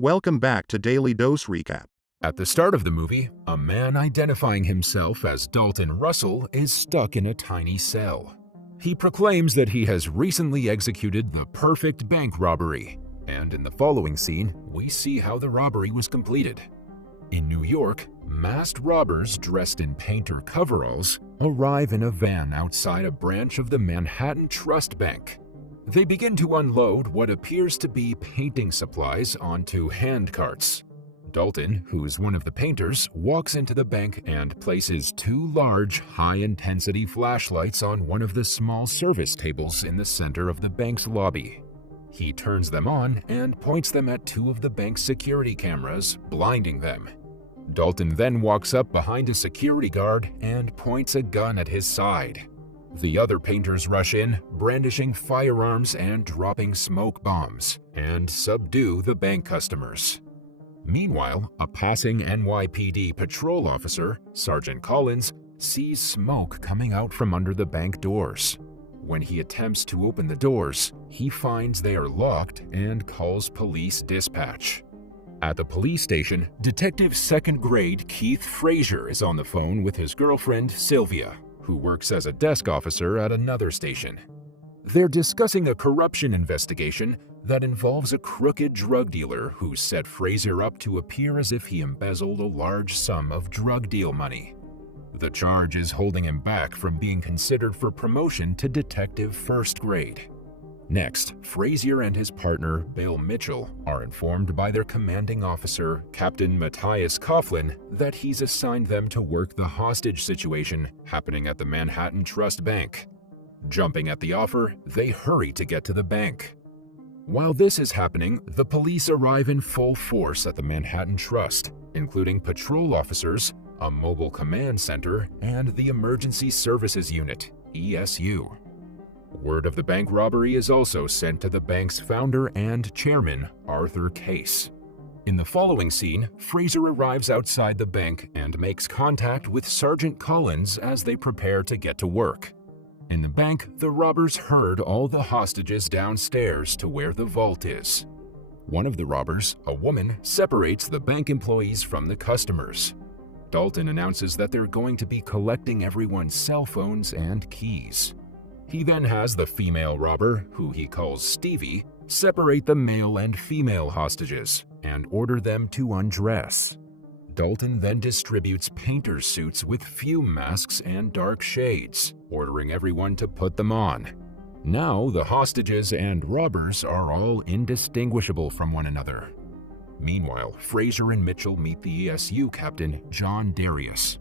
welcome back to Daily Dose Recap. At the start of the movie, a man identifying himself as Dalton Russell is stuck in a tiny cell. He proclaims that he has recently executed the perfect bank robbery, and in the following scene, we see how the robbery was completed. In New York, masked robbers dressed in painter coveralls arrive in a van outside a branch of the Manhattan Trust Bank. They begin to unload what appears to be painting supplies onto hand carts. Dalton, who is one of the painters, walks into the bank and places two large, high-intensity flashlights on one of the small service tables in the center of the bank's lobby. He turns them on and points them at two of the bank's security cameras, blinding them. Dalton then walks up behind a security guard and points a gun at his side. The other painters rush in, brandishing firearms and dropping smoke bombs, and subdue the bank customers. Meanwhile, a passing NYPD patrol officer, Sergeant Collins, sees smoke coming out from under the bank doors. When he attempts to open the doors, he finds they are locked and calls police dispatch. At the police station, Detective Second Grade Keith Frazier is on the phone with his girlfriend, Sylvia, who works as a desk officer at another station. They're discussing a corruption investigation that involves a crooked drug dealer who set Frazier up to appear as if he embezzled a large sum of drug deal money. The charge is holding him back from being considered for promotion to Detective First Grade. Next, Frazier and his partner, Bill Mitchell, are informed by their commanding officer, Captain Matthias Coughlin, that he's assigned them to work the hostage situation happening at the Manhattan Trust Bank. Jumping at the offer, they hurry to get to the bank. While this is happening, the police arrive in full force at the Manhattan Trust, including patrol officers, a mobile command center, and the Emergency Services Unit, ESU. Word of the bank robbery is also sent to the bank's founder and chairman, Arthur Case. In the following scene, Frazier arrives outside the bank and makes contact with Sergeant Collins as they prepare to get to work. In the bank, the robbers herd all the hostages downstairs to where the vault is. One of the robbers, a woman, separates the bank employees from the customers. Dalton announces that they're going to be collecting everyone's cell phones and keys. He then has the female robber, who he calls Stevie, separate the male and female hostages and order them to undress. Dalton then distributes painter suits with fume masks and dark shades, ordering everyone to put them on. Now the hostages and robbers are all indistinguishable from one another. Meanwhile, Frazier and Mitchell meet the ESU captain, John Darius.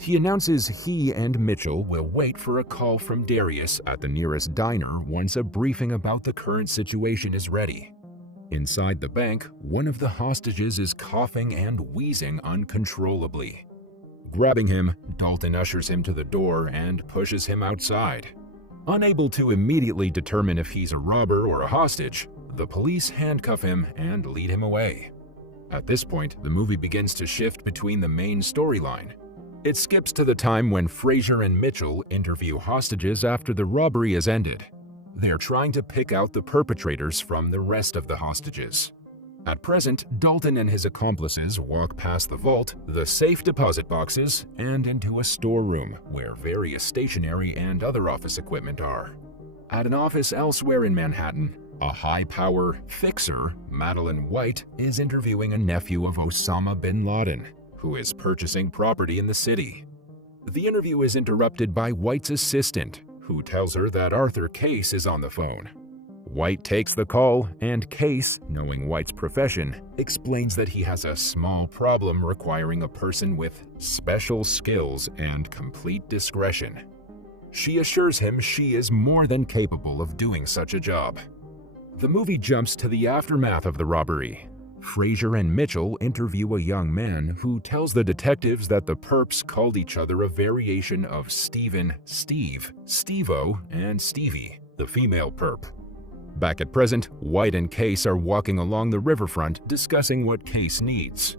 He announces he and Mitchell will wait for a call from Darius at the nearest diner once a briefing about the current situation is ready. Inside the bank, one of the hostages is coughing and wheezing uncontrollably. Grabbing him, Dalton ushers him to the door and pushes him outside. Unable to immediately determine if he's a robber or a hostage, the police handcuff him and lead him away. At this point, the movie begins to shift between the main storyline. It skips to the time when Frazier and Mitchell interview hostages after the robbery has ended. They're trying to pick out the perpetrators from the rest of the hostages. At present, Dalton and his accomplices walk past the vault, the safe deposit boxes, and into a storeroom where various stationery and other office equipment are. At an office elsewhere in Manhattan, a high-power fixer, Madeline White, is interviewing a nephew of Osama bin Laden, who is purchasing property in the city. The interview is interrupted by White's assistant, who tells her that Arthur Case is on the phone. White takes the call, and Case, knowing White's profession, explains that he has a small problem requiring a person with special skills and complete discretion. She assures him she is more than capable of doing such a job. The movie jumps to the aftermath of the robbery. Frazier and Mitchell interview a young man who tells the detectives that the perps called each other a variation of Steven, Steve, Steve-O, and Stevie, the female perp. Back at present, White and Case are walking along the riverfront discussing what Case needs.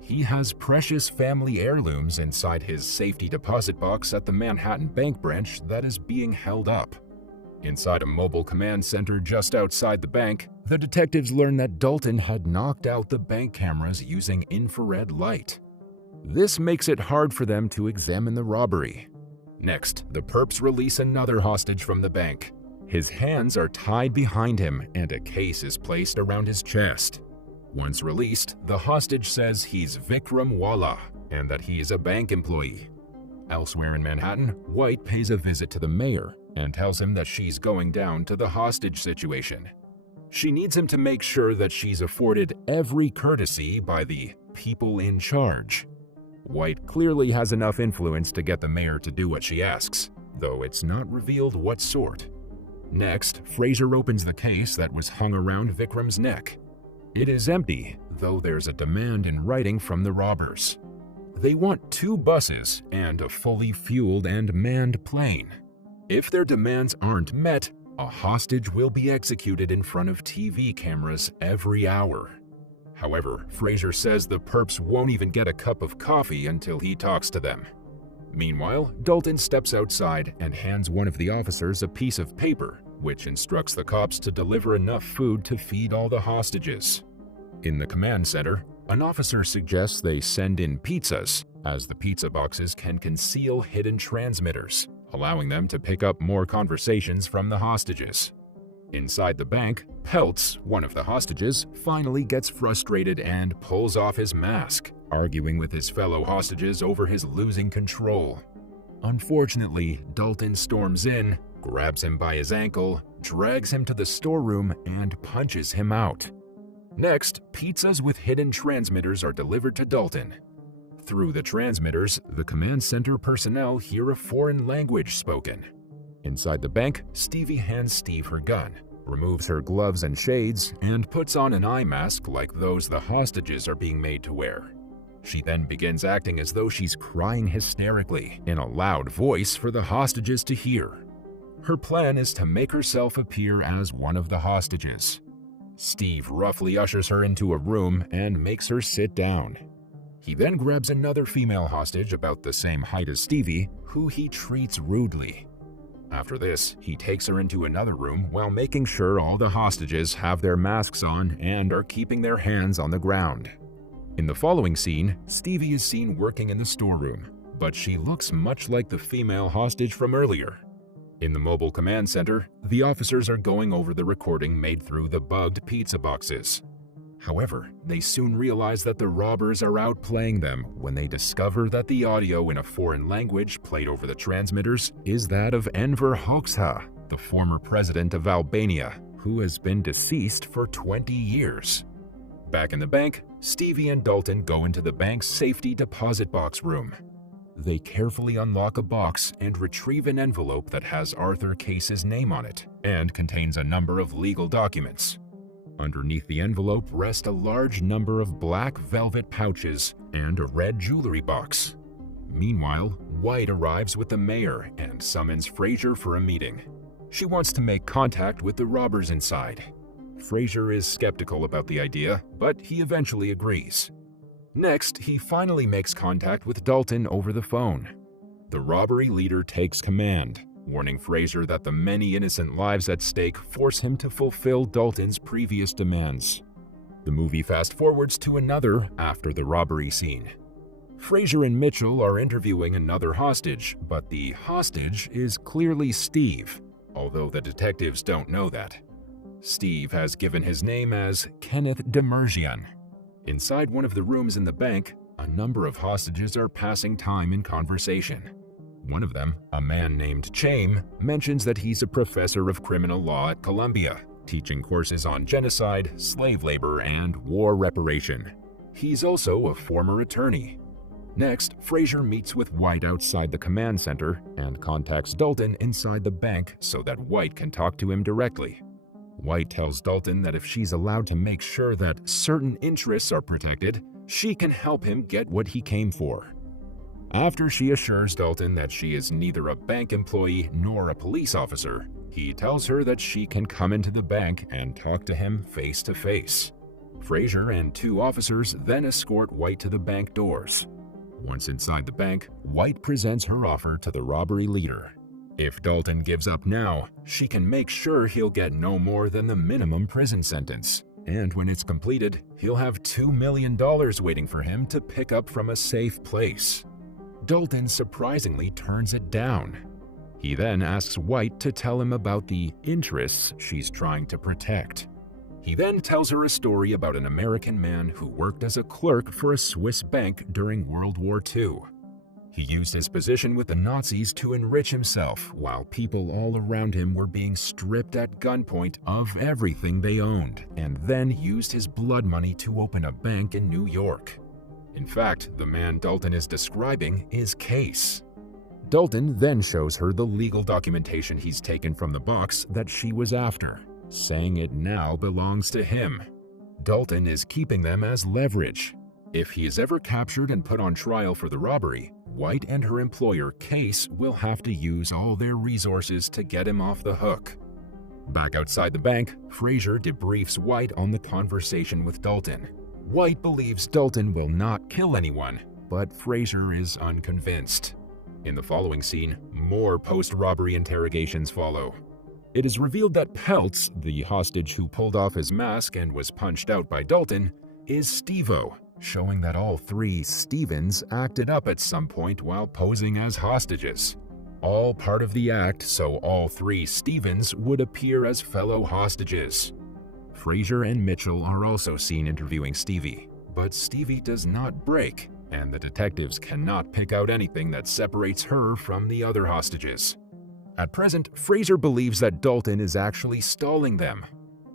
He has precious family heirlooms inside his safety deposit box at the Manhattan Bank branch that is being held up. Inside a mobile command center just outside the bank, the detectives learn that Dalton had knocked out the bank cameras using infrared light. This makes it hard for them to examine the robbery. Next, the perps release another hostage from the bank. His hands are tied behind him and a case is placed around his chest. Once released, the hostage says he's Vikram Walla and that he is a bank employee. Elsewhere in Manhattan, White pays a visit to the mayor and tells him that she's going down to the hostage situation. She needs him to make sure that she's afforded every courtesy by the people in charge. White clearly has enough influence to get the mayor to do what she asks, though it's not revealed what sort. Next, Fraser opens the case that was hung around Vikram's neck. It is empty, though there's a demand in writing from the robbers. They want 2 buses and a fully fueled and manned plane. If their demands aren't met, a hostage will be executed in front of TV cameras every hour. However, Fraser says the perps won't even get a cup of coffee until he talks to them. Meanwhile, Dalton steps outside and hands one of the officers a piece of paper, which instructs the cops to deliver enough food to feed all the hostages. In the command center, an officer suggests they send in pizzas, as the pizza boxes can conceal hidden transmitters, allowing them to pick up more conversations from the hostages. Inside the bank, Peltz, one of the hostages, finally gets frustrated and pulls off his mask, arguing with his fellow hostages over his losing control. Unfortunately, Dalton storms in, grabs him by his ankle, drags him to the storeroom, and punches him out. Next, pizzas with hidden transmitters are delivered to Dalton. Through the transmitters, the command center personnel hear a foreign language spoken. Inside the bank, Stevie hands Steve her gun, removes her gloves and shades, and puts on an eye mask like those the hostages are being made to wear. She then begins acting as though she's crying hysterically in a loud voice for the hostages to hear. Her plan is to make herself appear as one of the hostages. Steve roughly ushers her into a room and makes her sit down. He then grabs another female hostage about the same height as Stevie, who he treats rudely. After this, he takes her into another room while making sure all the hostages have their masks on and are keeping their hands on the ground. In the following scene, Stevie is seen working in the storeroom, but she looks much like the female hostage from earlier. In the mobile command center, the officers are going over the recording made through the bugged pizza boxes. However, they soon realize that the robbers are outplaying them when they discover that the audio in a foreign language played over the transmitters is that of Enver Hoxha, the former president of Albania, who has been deceased for 20 years. Back in the bank, Stevie and Dalton go into the bank's safety deposit box room. They carefully unlock a box and retrieve an envelope that has Arthur Case's name on it and contains a number of legal documents. Underneath the envelope rest a large number of black velvet pouches and a red jewelry box. Meanwhile, White arrives with the mayor and summons Fraser for a meeting. She wants to make contact with the robbers inside. Fraser is skeptical about the idea, but he eventually agrees. Next, he finally makes contact with Dalton over the phone. The robbery leader takes command, warning Fraser that the many innocent lives at stake force him to fulfill Dalton's previous demands. The movie fast-forwards to another after the robbery scene. Fraser and Mitchell are interviewing another hostage, but the hostage is clearly Steve, although the detectives don't know that. Steve has given his name as Kenneth Demerjian. Inside one of the rooms in the bank, a number of hostages are passing time in conversation. One of them, a man named Chaim, mentions that he's a professor of criminal law at Columbia, teaching courses on genocide, slave labor, and war reparation. He's also a former attorney. Next, Fraser meets with White outside the command center and contacts Dalton inside the bank so that White can talk to him directly. White tells Dalton that if she's allowed to make sure that certain interests are protected, she can help him get what he came for. After she assures Dalton that she is neither a bank employee nor a police officer, he tells her that she can come into the bank and talk to him face to face. Fraser and 2 officers then escort White to the bank doors. Once inside the bank, White presents her offer to the robbery leader. If Dalton gives up now, she can make sure he'll get no more than the minimum prison sentence. And when it's completed, he'll have $2 million waiting for him to pick up from a safe place. Dalton surprisingly turns it down. He then asks White to tell him about the interests she's trying to protect. He then tells her a story about an American man who worked as a clerk for a Swiss bank during World War II. He used his position with the Nazis to enrich himself while people all around him were being stripped at gunpoint of everything they owned, and then used his blood money to open a bank in New York. In fact, the man Dalton is describing is Case. Dalton then shows her the legal documentation he's taken from the box that she was after, saying it now belongs to him. Dalton is keeping them as leverage. If he is ever captured and put on trial for the robbery, White and her employer, Case, will have to use all their resources to get him off the hook. Back outside the bank, Fraser debriefs White on the conversation with Dalton. White believes Dalton will not kill anyone, but Fraser is unconvinced. In the following scene, more post-robbery interrogations follow. It is revealed that Peltz, the hostage who pulled off his mask and was punched out by Dalton, is Steve-O, showing that all three Stevens acted up at some point while posing as hostages. All part of the act so all three Stevens would appear as fellow hostages. Fraser and Mitchell are also seen interviewing Stevie, but Stevie does not break, and the detectives cannot pick out anything that separates her from the other hostages. At present, Fraser believes that Dalton is actually stalling them.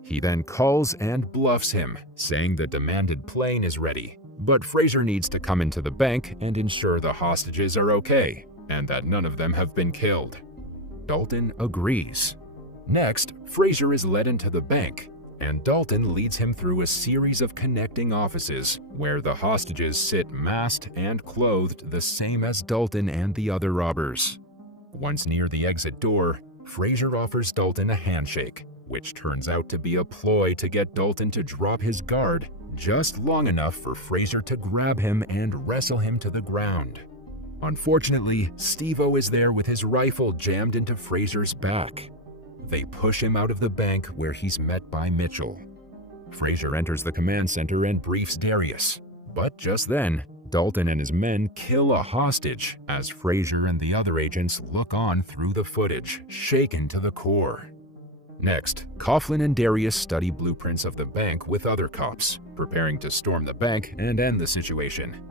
He then calls and bluffs him, saying the demanded plane is ready, but Fraser needs to come into the bank and ensure the hostages are okay, and that none of them have been killed. Dalton agrees. Next, Fraser is led into the bank, and Dalton leads him through a series of connecting offices where the hostages sit masked and clothed the same as Dalton and the other robbers. Once near the exit door, Fraser offers Dalton a handshake, which turns out to be a ploy to get Dalton to drop his guard just long enough for Fraser to grab him and wrestle him to the ground. Unfortunately, Steve-O is there with his rifle jammed into Fraser's back. They push him out of the bank where he's met by Mitchell. Fraser enters the command center and briefs Darius, but just then, Dalton and his men kill a hostage as Fraser and the other agents look on through the footage, shaken to the core. Next, Coughlin and Darius study blueprints of the bank with other cops, preparing to storm the bank and end the situation.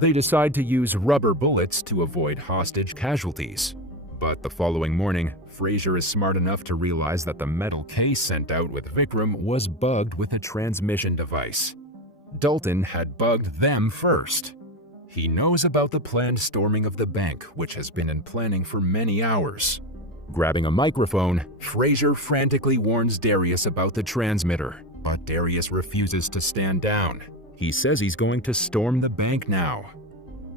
They decide to use rubber bullets to avoid hostage casualties. But the following morning, Fraser is smart enough to realize that the metal case sent out with Vikram was bugged with a transmission device. Dalton had bugged them first. He knows about the planned storming of the bank, which has been in planning for many hours. Grabbing a microphone, Fraser frantically warns Darius about the transmitter, but Darius refuses to stand down. He says he's going to storm the bank now.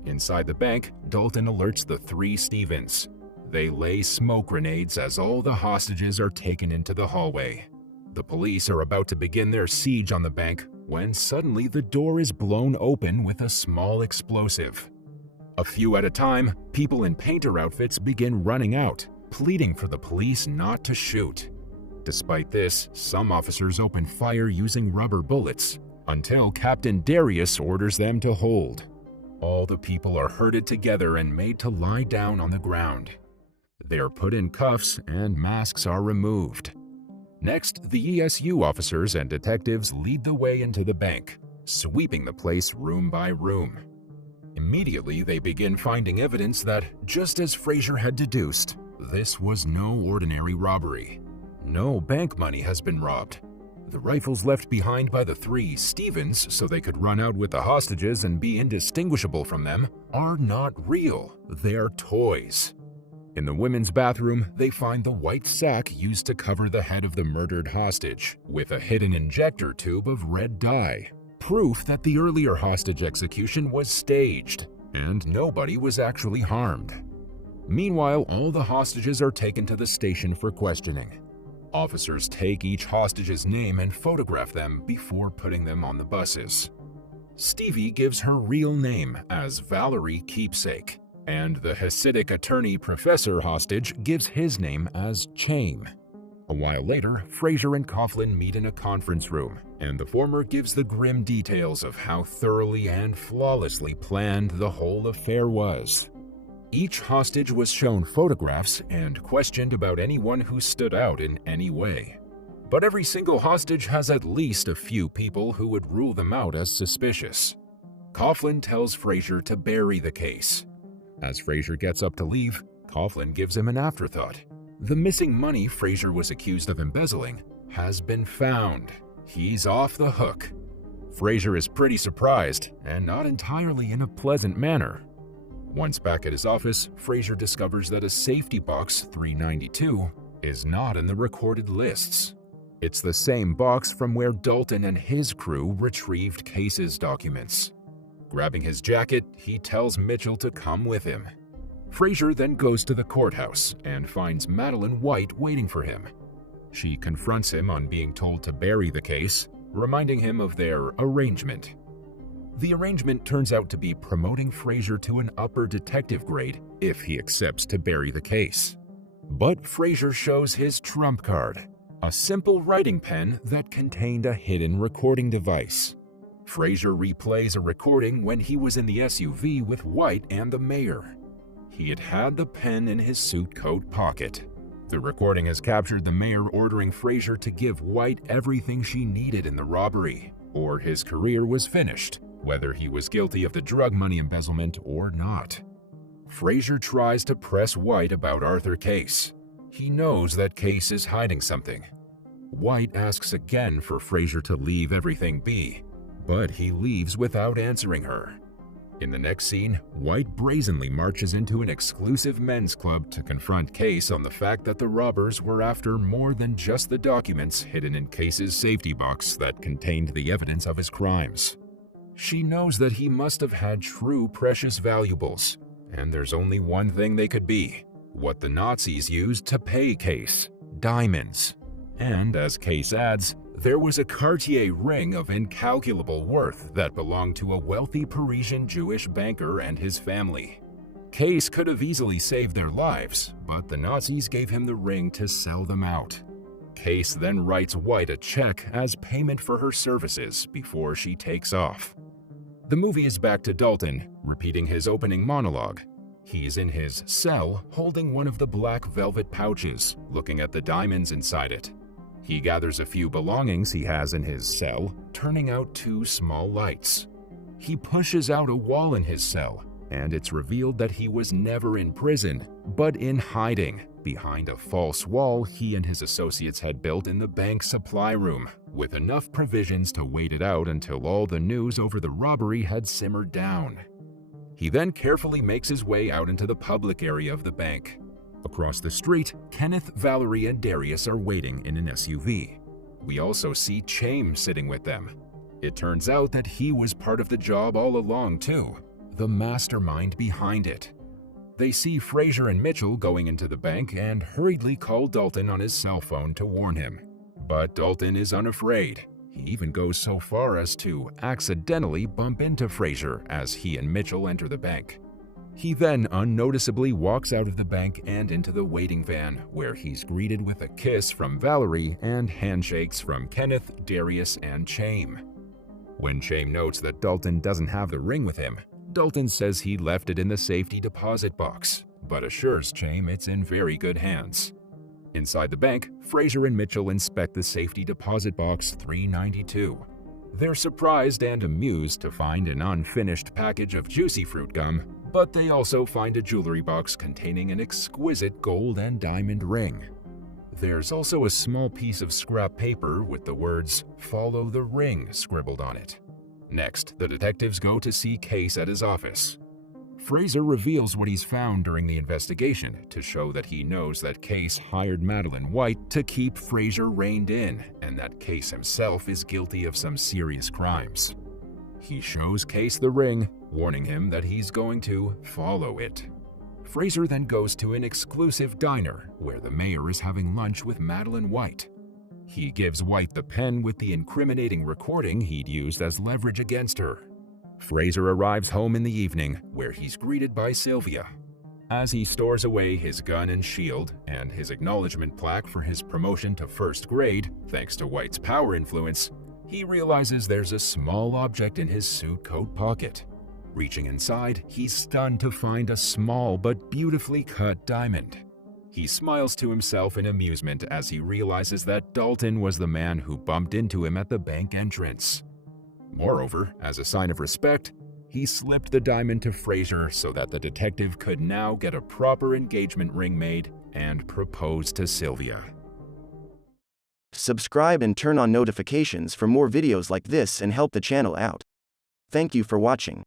Inside the bank, Dalton alerts the three Stevens. They lay smoke grenades as all the hostages are taken into the hallway. The police are about to begin their siege on the bank when suddenly the door is blown open with a small explosive. A few at a time, people in painter outfits begin running out, pleading for the police not to shoot. Despite this, some officers open fire using rubber bullets, until Captain Darius orders them to hold. All the people are herded together and made to lie down on the ground. They are put in cuffs and masks are removed. Next, the ESU officers and detectives lead the way into the bank, sweeping the place room by room. Immediately, they begin finding evidence that, just as Fraser had deduced, this was no ordinary robbery. No bank money has been robbed. The rifles left behind by the three Stevens so they could run out with the hostages and be indistinguishable from them are not real. They're toys. In the women's bathroom, they find the white sack used to cover the head of the murdered hostage, with a hidden injector tube of red dye, proof that the earlier hostage execution was staged, and nobody was actually harmed. Meanwhile, all the hostages are taken to the station for questioning. Officers take each hostage's name and photograph them before putting them on the buses. Stevie gives her real name as Valerie Keepsake, and the Hasidic attorney professor hostage gives his name as Chaim. A while later, Fraser and Coughlin meet in a conference room, and the former gives the grim details of how thoroughly and flawlessly planned the whole affair was. Each hostage was shown photographs and questioned about anyone who stood out in any way. But every single hostage has at least a few people who would rule them out as suspicious. Coughlin tells Fraser to bury the case. As Fraser gets up to leave, Coughlin gives him an afterthought. The missing money Fraser was accused of embezzling has been found. He's off the hook. Fraser is pretty surprised, and not entirely in a pleasant manner. Once back at his office, Fraser discovers that a safety box 392 is not in the recorded lists. It's the same box from where Dalton and his crew retrieved Case's documents. Grabbing his jacket, he tells Mitchell to come with him. Fraser then goes to the courthouse and finds Madeline White waiting for him. She confronts him on being told to bury the case, reminding him of their arrangement. The arrangement turns out to be promoting Fraser to an upper detective grade if he accepts to bury the case. But Fraser shows his trump card, a simple writing pen that contained a hidden recording device. Fraser replays a recording when he was in the SUV with White and the mayor. He had the pen in his suit coat pocket. The recording has captured the mayor ordering Fraser to give White everything she needed in the robbery, or his career was finished, whether he was guilty of the drug money embezzlement or not. Fraser tries to press White about Arthur Case. He knows that Case is hiding something. White asks again for Fraser to leave everything be, but he leaves without answering her. In the next scene, White brazenly marches into an exclusive men's club to confront Case on the fact that the robbers were after more than just the documents hidden in Case's safety box that contained the evidence of his crimes. She knows that he must have had true precious valuables, and there's only one thing they could be: what the Nazis used to pay Case, diamonds. And as Case adds, there was a Cartier ring of incalculable worth that belonged to a wealthy Parisian Jewish banker and his family. Case could have easily saved their lives, but the Nazis gave him the ring to sell them out. Case then writes White a check as payment for her services before she takes off. The movie is back to Dalton, repeating his opening monologue. He's in his cell, holding one of the black velvet pouches, looking at the diamonds inside it. He gathers a few belongings he has in his cell, turning out two small lights. He pushes out a wall in his cell, and it's revealed that he was never in prison, but in hiding behind a false wall he and his associates had built in the bank supply room, with enough provisions to wait it out until all the news over the robbery had simmered down. He then carefully makes his way out into the public area of the bank. Across the street, Kenneth, Valerie, and Darius are waiting in an SUV. We also see Chaim sitting with them. It turns out that he was part of the job all along too, the mastermind behind it. They see Fraser and Mitchell going into the bank and hurriedly call Dalton on his cell phone to warn him. But Dalton is unafraid. He even goes so far as to accidentally bump into Fraser as he and Mitchell enter the bank. He then unnoticeably walks out of the bank and into the waiting van, where he's greeted with a kiss from Valerie and handshakes from Kenneth, Darius, and Chaim. When Chaim notes that Dalton doesn't have the ring with him, Dalton says he left it in the safety deposit box, but assures Chaim it's in very good hands. Inside the bank, Fraser and Mitchell inspect the safety deposit box 392. They're surprised and amused to find an unfinished package of juicy fruit gum, but they also find a jewelry box containing an exquisite gold and diamond ring. There's also a small piece of scrap paper with the words "Follow the ring" scribbled on it. Next, the detectives go to see Case at his office. Fraser reveals what he's found during the investigation to show that he knows that Case hired Madeline White to keep Fraser reined in, and that Case himself is guilty of some serious crimes. He shows Case the ring, warning him that he's going to follow it. Fraser then goes to an exclusive diner where the mayor is having lunch with Madeline White. He gives White the pen with the incriminating recording he'd used as leverage against her. Fraser arrives home in the evening, where he's greeted by Sylvia. As he stores away his gun and shield, and his acknowledgement plaque for his promotion to first grade, thanks to White's power influence, he realizes there's a small object in his suit coat pocket. Reaching inside, he's stunned to find a small but beautifully cut diamond. He smiles to himself in amusement as he realizes that Dalton was the man who bumped into him at the bank entrance. Moreover, as a sign of respect, he slipped the diamond to Fraser so that the detective could now get a proper engagement ring made and propose to Sylvia. Subscribe and turn on notifications for more videos like this and help the channel out. Thank you for watching.